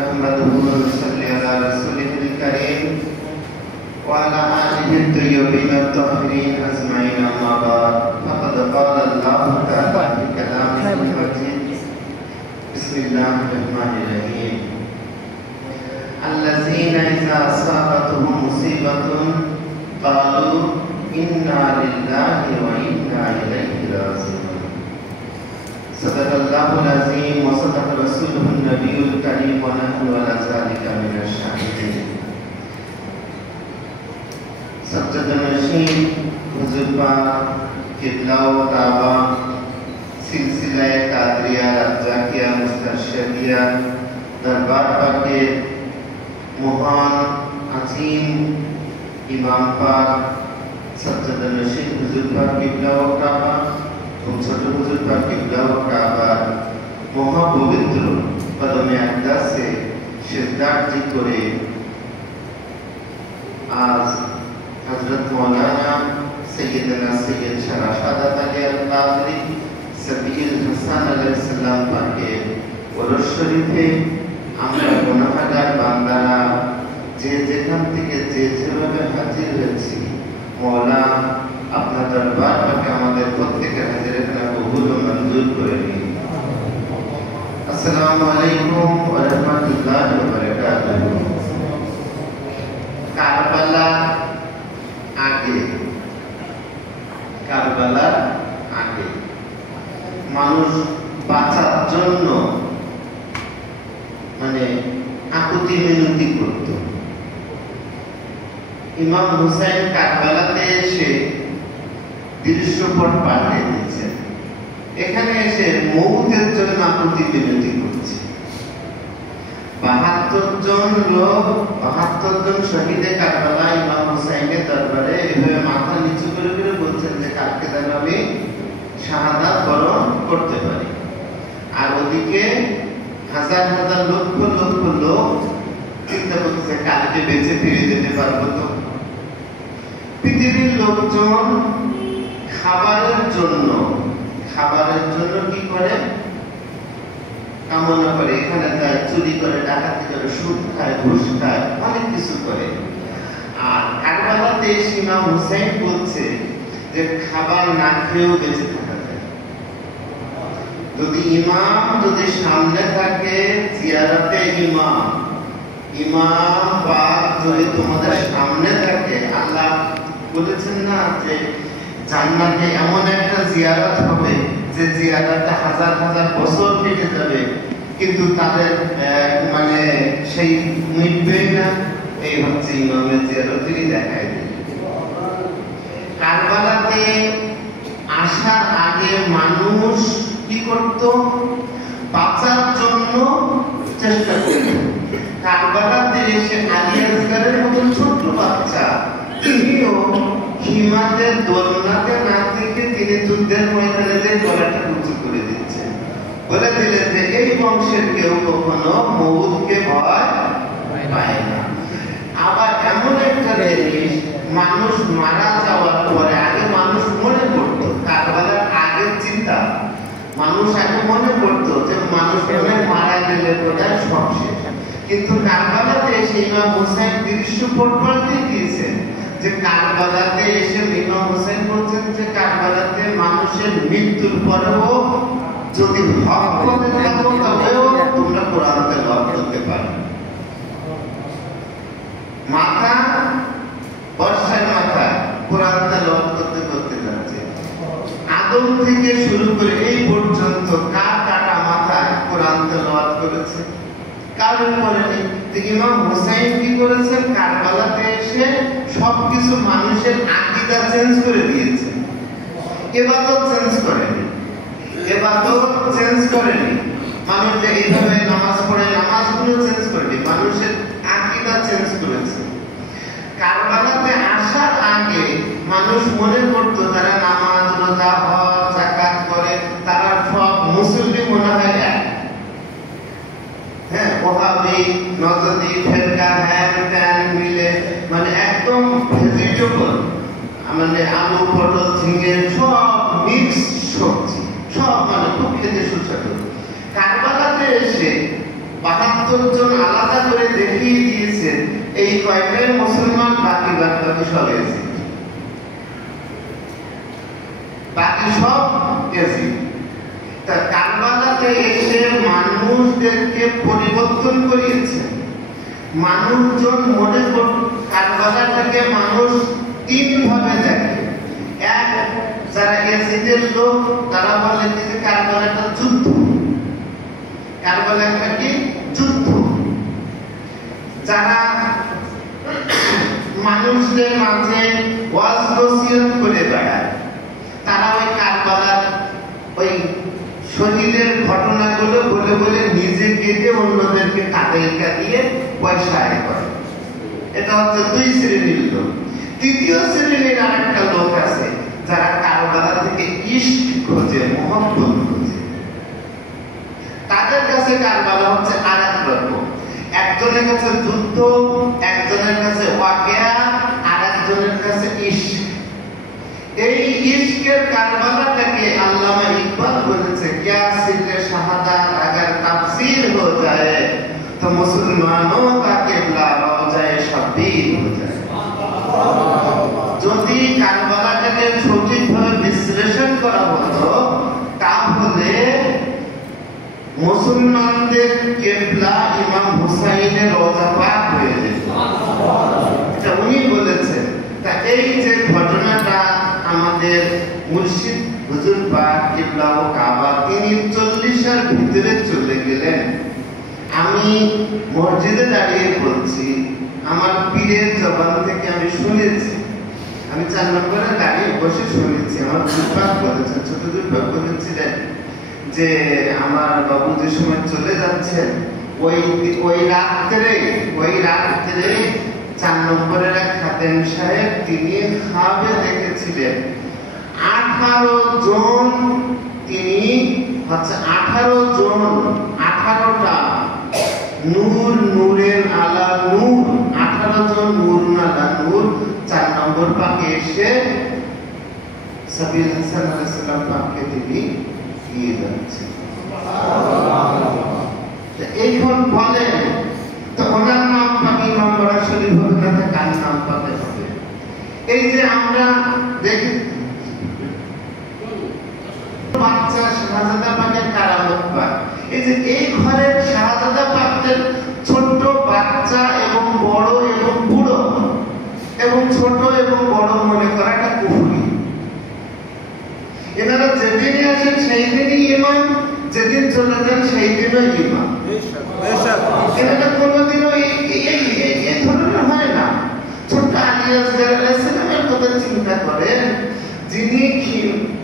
نحمده ونصلي على رسوله الكريم وعلى آله الطيبين الطاهرين أجمعين أما بعد فقد قال الله تعالى في كلامه المجيد بسم الله الرحمن الرحيم الذين إذا أصابتهم مصيبة قالوا إنا لله وإنا إليه راجعون صدق الله العظيم وصدق رسوله النبي الكريم ونحن على ذلك من الشاهدين सज्जद नशीन हुजूर पाक किबला व काबा सिलसिला कादरिया रज़ाकिया मुस्तरशिदिया दरबार पाके महान अजीम इमाम पाक सज्जद नशीन हुजूर पाक किबला व काबा ছোট হুজুর পাক কিবলা ও কাবার মহা পবিত্র কদমে আকদাসে সিজদার্জি করে আজ হযরত মাওলানা সৈয়দনা সৈয়দ শারাশাদাত আলী আল কাদরি সাবিউল হাসান আলাইহিস সালাম পাকের ওরস শরীফে আমরা গুনাহগার বান্দারা যে যেখান থেকে যে যেভাবে হাজির হয়েছি মাওলা আপনার দরবার পাকে আমাদের প্রত্যেকের হাজিরাখানা কবুল ও মঞ্জুর করে নিন। আসসালামু আলাইকুম ওয়া রাহমাতুল্লাহি ওয়া বারাকাতুহু। কারবালার আগে মানুষ বাঁচার জন্য মানে আকুতি মিনতি করত। ইমাম হুসাইন কারবালাতে এসে দৃশ্যপট পাঠিয়ে দিচ্ছেন, এখানে এসে মৌতের জন্য আকুতি বিনতি করছে। ৭২ জন শহীদে কারবালা ইমাম হুসাইনের দরবারে এভাবে মাথা নিচু করে করে বলছেন যে কালকে যেন আমি শাহাদাত বরণ করতে পারি। আর ওদিকে হাজার হাজার লক্ষ লক্ষ লোক চিন্তা করছে কালকে বেঁচে ফিরে যেতে পারবো তো। পৃথিবীর লোকজন খাবারের জন্য কি করে? কামনা করে, এখানে যায়, চুরি করে, ডাকাতি করে, সুদ খায়, ঘুষ খায়, অনেক কিছু করে। আর কারবালাতে ইমাম হুসাইন বলছে যে খাবার না খেয়েও বেঁচে থাকা যায়। যদি সামনে থাকে জিয়ারতে ইমাম পাক যদি তোমাদের সামনে থাকে, আল্লাহ বলেছেন না যে জান্নাতে এমন একটা জিয়ারত হবে যে জিয়ারতে হাজার হাজার বছর কেটে যাবে কিন্তু তাদের মানে সেই মিটবেই না। এই হচ্ছে ইমামের জিয়ারত, তিনি দেখায় দিলেন। কারবালাতে আসার আগে মানুষ কি করত? বাঁচার জন্য চেষ্টা করত। কারবালাতে এসে আলী আসগরের মতন ছোট্ট বাচ্চা, তিনিও হিমাতের দোলনাতে না থেকে তিনি যুদ্ধের ময়দানে যে গলাটা উঁচু করে দিচ্ছেন, বলে দিলেন যে এই বংশের কেউ কখনো মউতকে ভয় পায় না। আবার এমন একটা জিনিস, মানুষ মারা যাওয়ার পরে আগে মানুষ মনে করতো, কারবালার আগের চিন্তা, মানুষ আগে মনে করতো যে মানুষ মারা গেলে বোধহয় সব শেষ। কিন্তু কারবালাতে এসে ইমাম হুসাইন দৃশ্যপট পাল্টে দিয়েছেন যে কারবালাতে এসে ইমাম হুসাইন বলছেন যে কারবালাতে মানুষের মৃত্যুর পরেও যদি হক পথে থাকো তবেও তোমরা কোরআন তেলাওয়াত করতে পারো। মাথা বর্ষার মাথা কোরআন তেলাওয়াত করতে করতে যাচ্ছে। আদম থেকে শুরু করে এই পর্যন্ত কাটা মাথায় কোরআন তেলাওয়াত করেছে, কারণ করেনি। ইমাম হুসাইন কি করেছেন? কারবালাতে এসে সবকিছু মানুষের আকীদা চেঞ্জ করে দিয়েছে। ইবাদত চেঞ্জ করেনি। মানুষ যে এইভাবে নামাজ পড়ে, নামাজগুলো চেঞ্জ করেনি, মানুষের আকীদা চেঞ্জ করেছে। কারবালাতে আসার আগে মানুষ মনে করত যারা নামাজ, রোজা, হজ, যাকাত করে তারা সব মুসলিম মনে হয় এক। হ্যাঁ, ওহাবি, নজদি, ফেরকা, হ্যান ত্যান মিলে মানে একদম ভেজিটেবল, মানে আলু, পটল, ঝিঙে সব মিক্স সবজি, সব মানে খুব খেতে সুস্বাদু। কারবালাতে এসে ৭২ ৭২ জন আলাদা করে দেখিয়ে দিয়েছেন এই কয়টাই মুসলমান, বাকি সব এজিদ, বাকি সব এজিদ। তা কারবালাতে এসে মানুষদেরকে পরিবর্তন করিয়েছেন। মানুষজন মনে কারবালাটাকে মানুষ তিন ভাবে দেখে। এক, যারা এজিদের লোক তারা বলে যে কারবালাটা যুদ্ধ, কারবালা একটা কি যুদ্ধ। যারা মানুষদের মাঝে ওয়াজ নসিহত করে বেড়ায় তারা ওই কারবালার ওই শহীদের ঘটনাগুলো বলে বলে নিজে কেটে অন্যদেরকে কাঁদাইকা দিয়ে পয়সা আয় করে। এটা হচ্ছে দুই শ্রেণীর লোক। তৃতীয় শ্রেণীর আরেকটা লোক আছে যারা কারবালা থেকে ইশক খোঁজে, মহব্বত খোঁজে। তাদের কাছে কারবালা হচ্ছে আরেক রকম। একজনের কাছে যুদ্ধ, একজনের কাছে ওয়াকিয়া, আরেকজনের কাছে ইশক। এই ইশকের কারবালাটাকে আল্লামা ইকবাল বলেছে, क्या सिद्दे शहादत अगर तफसीर हो जाए तो मुसलमानों का किबला रोज़ाए शब्बीर हो जाए। যদি কারবালাটাকে সঠিকভাবে বিশ্লেষণ করা হতো তাহলে মুসলমানদের কিবলা ইমাম হুসাইনের রওজা পাক হয়ে যেত। এটা উনি বলেছেন। তা এই যে ঘটনাটা আমাদের মুর্শিদ হুজুর পাক কিবলা ও কাবা, তিনি 40-এর ভিতরে চলে গেলেন। আমি মসজিদে দাঁড়িয়ে বলছি, আমার পীরের জবান থেকে আমি শুনেছি, আমি 4 নম্বরে দাঁড়িয়ে বসে শুনেছি। আমার দুর্ভাগ বলেছেন, ছোট দুর্ভাগ বলেছিলেন যে আমার বাবু যে সময় চলে যাচ্ছেন ওই রাত্রে 4 নম্বরের এক খাদেম সাহেব তিনি খাবে দেখেছিলেন 18 জন, তিনি হচ্ছে 18টা নূরের আলা নূর, 18 জন নূর আলা নূর 4 নম্বর পাকে এসে সাবিল হাসান আলাইহিস সালাম পাককে তিনি দিয়ে যাচ্ছেন। এইখন বলেন তো ওনার নাম পাকে ইমাম বড় শরীফ হবে না, কার নাম পাকে হবে? এই যে আমরা দেখি বাচ্চা শাহজাদা পাকের কারামত পাক, এই যে এই ঘরের শাহজাদা পাকের ছোট বাচ্চা এবং বড় এবং বুড়ো এবং ছোট এবং বড় মনে করাটা কুফরি। এনারা যেদিনই আসেন সেই দিনই ইমাম, যেদিন চলে যান সেই দিনই ইমাম। এনারা কোনোদিনও এই ধরনের হয় না। ছোট্ট আলী আসগর আলাইহিস সালামের কথা চিন্তা করেন,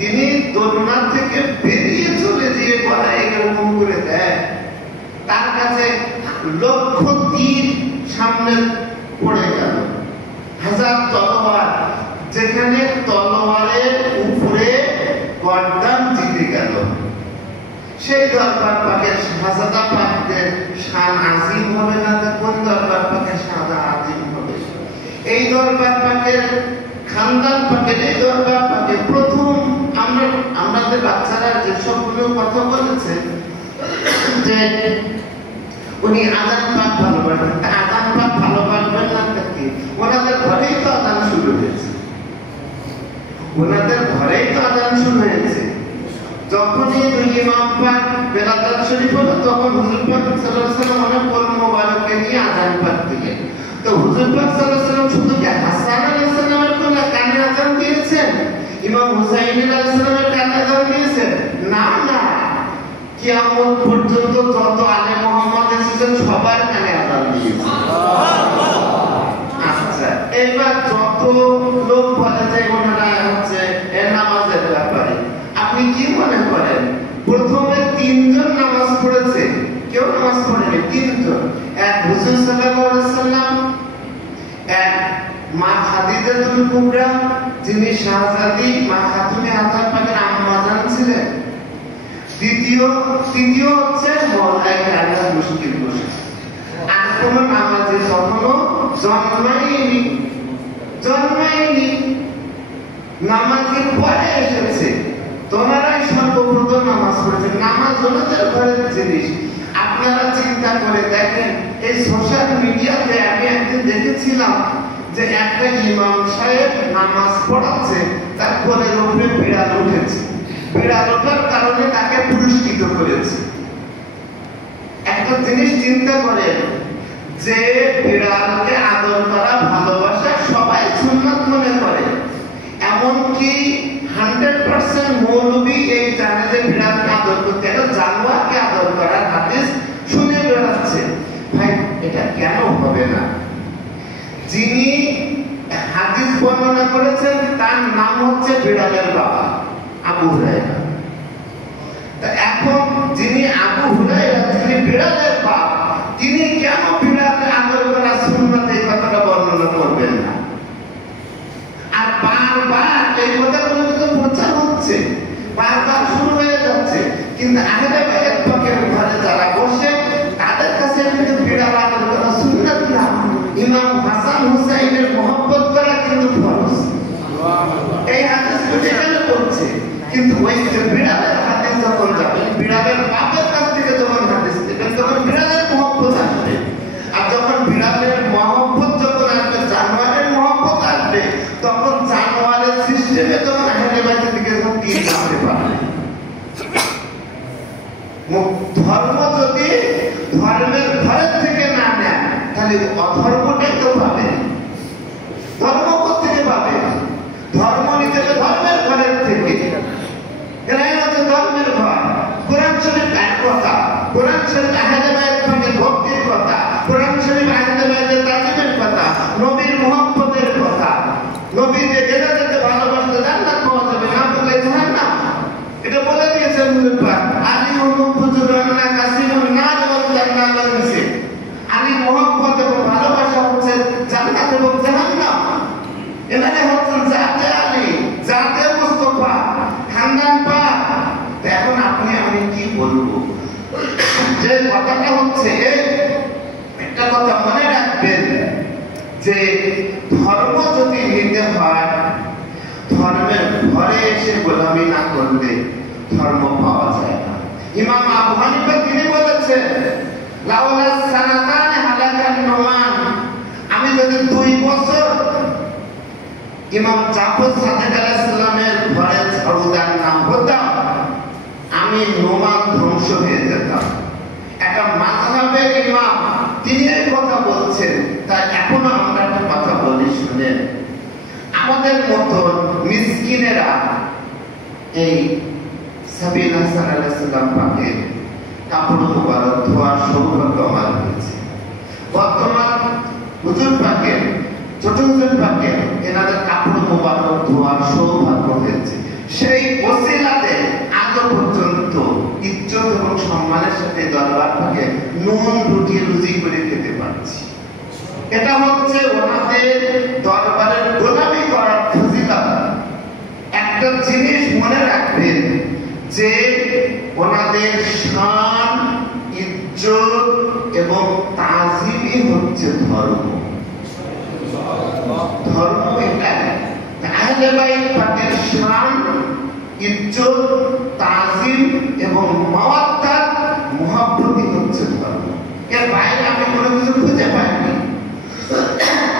যিনি দোলনা থেকে বেরিয়ে চলে গিয়ে গলায় এরকম করে দেয়, তার কাছে লক্ষ তীর সামনে পড়ে গেল, 1000 তলোয়ার, যেখানে তলোয়ারের উপরে গর্দান জিতে গেল। সেই দরবার পাকের শাহজাদা পাকদের শান আজিম হবে না, কোন দরবার পাকের শান আজিম হবে? এই দরবার পাকের খানদান পাকের, এই দরবার পাকের প্রথম আমাদের বাচ্চারা যে সবগুলো কথা বলেছে যে উনি আজান পাক ভালোবাসেন, আজান পাক ভালোবাসবেন না থাকি ওনাদের ঘরেই তো আজান শুরু হয়েছে, ওনাদের ঘরেই তো আজান শুরু হয়েছে। যখনই দুই ইমাম পাক বেলাদাত শরীফ হলো তখন হুজুর পাক সাল্লাল্লাহু আলাইহি ওয়াসাল্লাম ওনার কোল মোবারকে নিয়ে আজান পাক দিলেন। তো হুজুর পাক সাল্লাল্লাহু আলাইহি ওয়াসাল্লাম শুধু কি হাসান আলাইহিস সালামের কোলে কানে আজান দিয়েছেন, ইমাম হুসাইন আলাইহিস সালামের কানে আজান দিয়েছেন? না না, কিয়ামত পর্যন্ত যত আলে মুহাম্মদ এসেছেন সবার কানে আজান দিয়েছেন। আচ্ছা, এবার যত লোক বলে যে ওনারা হচ্ছে নামাজের ব্যাপারে, আপনি কি মনে করেন প্রথমে 3 জন নামাজ পড়েছে? কেউ নামাজ পড়েনি, 3 জন। এক হুজুর সাল্লাল্লাহু আলাইহি ওয়াসাল্লাম, এক মা খাদিজাতুল কুবরা যিনি শাহজাদি মা খাতুনে আতার পাকের আম্মা জান ছিলেন। তৃতীয় হচ্ছে মওলাই কায়নাত মুশকিল বসে। আর কোন নামাজে কখনো জন্মায়নি, নামাজের পরে এসেছে। তোমরাই সর্বপ্রথম নামাজ পড়েছে। নামাজ ওনাদের ঘরের জিনিস। আপনি আপনারা চিন্তা করে দেখেন, এই সোশ্যাল মিডিয়াতে আমি একদিন দেখেছিলাম যে একটা ইমাম সাহেব নামাজ পড়াচ্ছে, তার কোলের উপরে বিড়াল উঠেছে, বিড়াল ওঠার কারণে তাকে পুরস্কৃত করেছে। একটা জিনিস চিন্তা করেন, যে বিড়ালকে আদর করা, ভালোবাসা সবাই সুন্নাত মনে করে, এমনকি 100% মৌলবী এই জানে যে বিড়ালকে আদর করতে, এটা জানোয়ারকে আদর করার হাদিস শুনে বেড়াচ্ছে। ভাই এটা কেন হবে না? যিনি হাদিস বর্ণনা করেছেন তার নাম হচ্ছে বিড়ালের বাবা আবু হুরায়রা। এখন যিনি আবু হুরায়রা, যিনি বিড়ালের বাপ, তিনি কেন বিড়ালকে আদর করা সুন্নাত এই কথাটা বর্ণনা করবেন না? আর বারবার এই কথাগুলো কিন্তু প্রচার হচ্ছে, বারবার শুরু হয়ে যাচ্ছে, কিন্তু আহলে বাইত পাকের ঘরে যারা বসে তাদের কাছে কিন্তু বিড়াল আদর করা সুন্নাত না, ইমাম হাসান হুসাইনের মহব্বত করা কিন্তু ফরজ। এই হাদিসগুলো এখানে বলছে, কিন্তু ওই যে বিড়ালের হাদিস যখন যাবেন, বিড়ালের বাপের কাছ থেকে যখন হাদিস দেবেন, তখন বিড়ালের মহব্বত আসবে। আর যখন বিড়ালের মহব্বত যখন আসবে, জানোয়ারের মহব্বত আসবে, তখন জানোয়ারের সিস্টেমে যখন আহলে বাইতের দিকে তিন আসতে পারবে। ধর্ম যদি ধর্মের ঘরের থেকে না নেয়, তাহলে অধর্মটাই তো পাবে। ধর্ম কোথেকে পাবে? ধর্ম নিতে হবে ধর্মের ঘরের থেকে। এরাই হচ্ছে ধর্মের ঘর। কোরআন শরীফ এক কথা, কোরআন শরীফ আহলে বাইত পাকের ভক্তির কথা, কোরআন শরীফ আহলে বাইতের তাজিমের কথা, নবীর মুহাব্বতের কথা, নবী যে যেটাতে ভালোবাসতে জান্নাত পাওয়া যাবে, না বলে জাহান্নাম, এটা বলে দিয়েছেন হুজুর পাক। আলী হুজুরান্না কাসিমুন নার ওয়াল জান্নাত নিছে। আলী মুহাব্বত এবং ভালোবাসা হচ্ছে জান্নাত এবং জাহান্নাম। এখানে হচ্ছে জাতে আলী, জাতে মুস্তাফা, খানদান পাক। এখন আপনি আমি কি বলবো? যে কথাটা হচ্ছে, একটা কথা মনে রাখবেন, যে ধর্ম যদি নিতে হয়, ধর্মের ঘরে এসে গোলামি না করলে ধর্ম পাওয়া যায় না। ইমাম আবু হানিফা তিনি বলেছেন, লাউলা সানাতান হালাকান নুমান, আমি যদি 2 বছর ইমাম জাফর সাদিক আলাইহিস সালামের ঘরে ঝাড়ুদার না হতাম, আমি নোমান ধ্বংস হয়ে যেতাম। একটা মাযহাবের ইমাম তিনি এই কথা বলছেন। তাই এখনো আমরা একটা কথা বলি, শুনেন। আমাদের মতন মিসকিনেরা এই সাবিল হাসান আলাইহিস সালাম পাকে কাপড় মোবারক ধোয়ার সৌভাগ্য আমার হয়েছে। বর্তমান হুজুর পাকে, ছোট হুজুর পাকে এনাদের কাপড় মোবারক ধোয়ার সৌভাগ্য হয়েছে। সেই ওসিলাতে আজও পর্যন্ত ইজ্জত এবং সম্মানের সাথে দরবার থেকে নুন রুটি রুজি করে খেতে পারছি। এটা হচ্ছে ওনাদের দরবারের গোলামি করার ফজিলত। একটা জিনিস মনে রাখবেন, যে ওনাদের শান, ইজ্জত এবং তাজিমই হচ্ছে ধর্ম। ধর্ম এটাই। আহলে বাইত পাকের শান, ইজ্জত, তাজিম এবং মাওয়াদ্দাত, মুহাব্বতই হচ্ছে ধর্ম। এর বাইরে আমি কোনো কিছু খুঁজে পাইনি।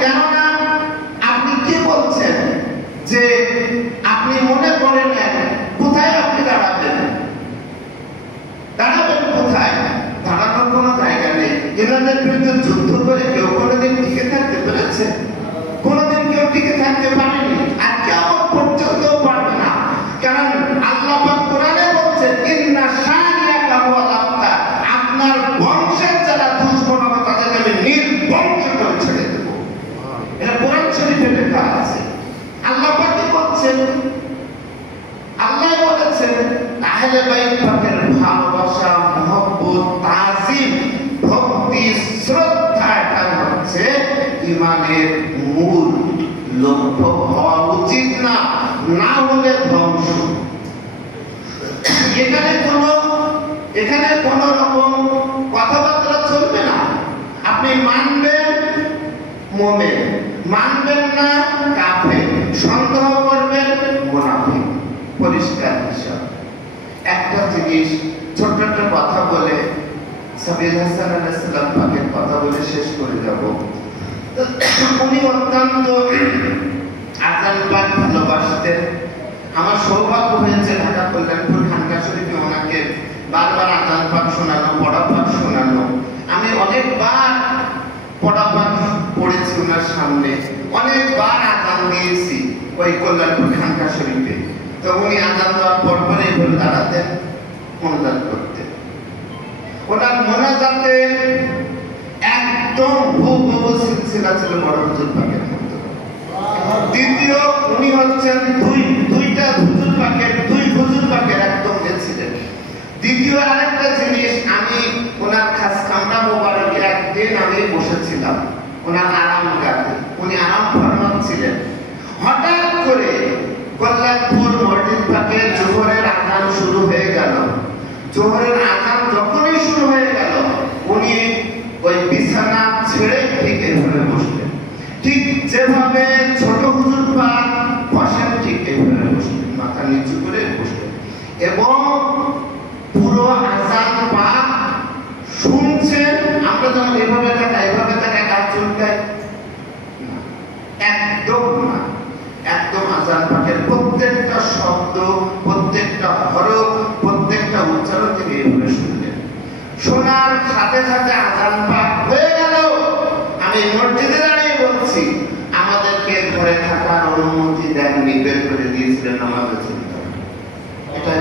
কেননা আপনি কি বলছেন যে আপনি মনে করেন কোথায় আপনি দাঁড়াবেন? দাঁড়াবেন কোথায়? দাঁড়ানোর কোনো জায়গা নেই। এনাদের বিরুদ্ধে যুদ্ধ করে কেউ কোনোদিন টিকে থাকতে পেরেছে? কোনোদিন কেউ টিকে থাকতে পারেনি, আর কিয়ামত পর্যন্ত পারবে না। কারণ আল্লাহ পাক কোরআনে বলছেন, ইন্না শানিয়াকা হুয়াল আবতার, আপনার বংশের যারা দুশমন হবে তাদেরকে আমি নির্বংশ করে ছেড়ে দেব। এটা কোরআন শরীফে লেখা আছে। আল্লাহ পাক বলছেন, আল্লাহ বলেছেন, আহলে বাইত পাকের ভালোবাসা, মহব্বত, তাজিম, ভক্তি, শ্রদ্ধা, এটা হচ্ছে ইমানের মূল লক্ষ্য হওয়া উচিত না, না হলে ধ্বংস। এখানে কোন রকম কথাবার্তা চলবে না। আপনি মানবেন মুমিন, মানবেন না কাফের, সন্দেহ করবেন মুনাফিক। পরিষ্কার হিসাব। একটা জিনিস ছোট্ট একটা কথা বলে সাবিল হাসান আলাইহিস সালাম পাকের কথা বলে শেষ করে যাব। উনি অত্যন্ত আজান পাক ভালোবাসতেন। আমার সৌভাগ্য হয়েছে ঢাকা কল্যাণপুর খানকা শরীফে ওনাকে বারবার আজান পাক শোনানো, পড়া পাক শোনানো। আমি অনেকবার পড়া পাক পড়েছি ওনার সামনে, অনেকবার আজান দিয়েছি ওই কল্যাণপুর খানকা শরীফে। তো উনি আজান দেওয়ার পর পরে এভাবে দাঁড়াতেন, মোনাজাত করতেন। ওনার মোনাজাতে একদম হুবহু সিলসিলা ছিল বড় হুজুর পাকের মতো। দ্বিতীয়, উনি হচ্ছেন দুইটা হুজুর পাকের, দুই হুজুর পাকের একদম ছিলেন। দ্বিতীয় আরেকটা জিনিস, আমি ওনার খাস কামরা মোবারকে একদিন আমি বসেছিলাম ওনার আরাম গাতে, উনি আরাম ফরমাচ্ছিলেন। হঠাৎ করে কল্যাণপুর মসজিদ পাকে জোহরের আজান শুরু হয়ে গেল। জোহরের আজান যখনই শুরু হয়ে গেল, উনি ওই বিছানা ছেড়ে ঠিক এভাবে বসলেন। ঠিক যেভাবে ছোট হুজুর পাক বসেন ঠিক এভাবে বসলেন, মাথা নিচু করে বসলেন এবং পুরো আজান পাক শুনছেন। আমরা যখন এভাবে তাকাই কাজ চুলকায় না, একদম না, একদম আজান পাকের প্রত্যেকটা শব্দ, প্রত্যেকটা হরফ, প্রত্যেকটা উচ্চারণ তিনি এভাবে শুনলেন। শোনার সাথে সাথে আজান পাক হয়ে গেল। আমি মসজিদে দাঁড়িয়ে বলছি, আমাদেরকে ঘরে থাকার অনুমতি দেননি, বের করে দিয়েছিলেন আমাদের চিন্তা। এটাই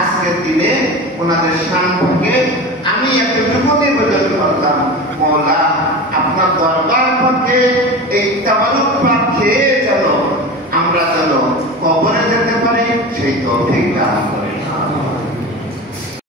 আজকের দিনে ওনাদের সম্পর্কে আমি এতটুকু নিবেদন করলাম, মওলা আপনার দরবার পাকে এই তাবারুক পাক খেয়ে যেন আমরা যেন কবরে যেতে পারি, সেই তৌফিক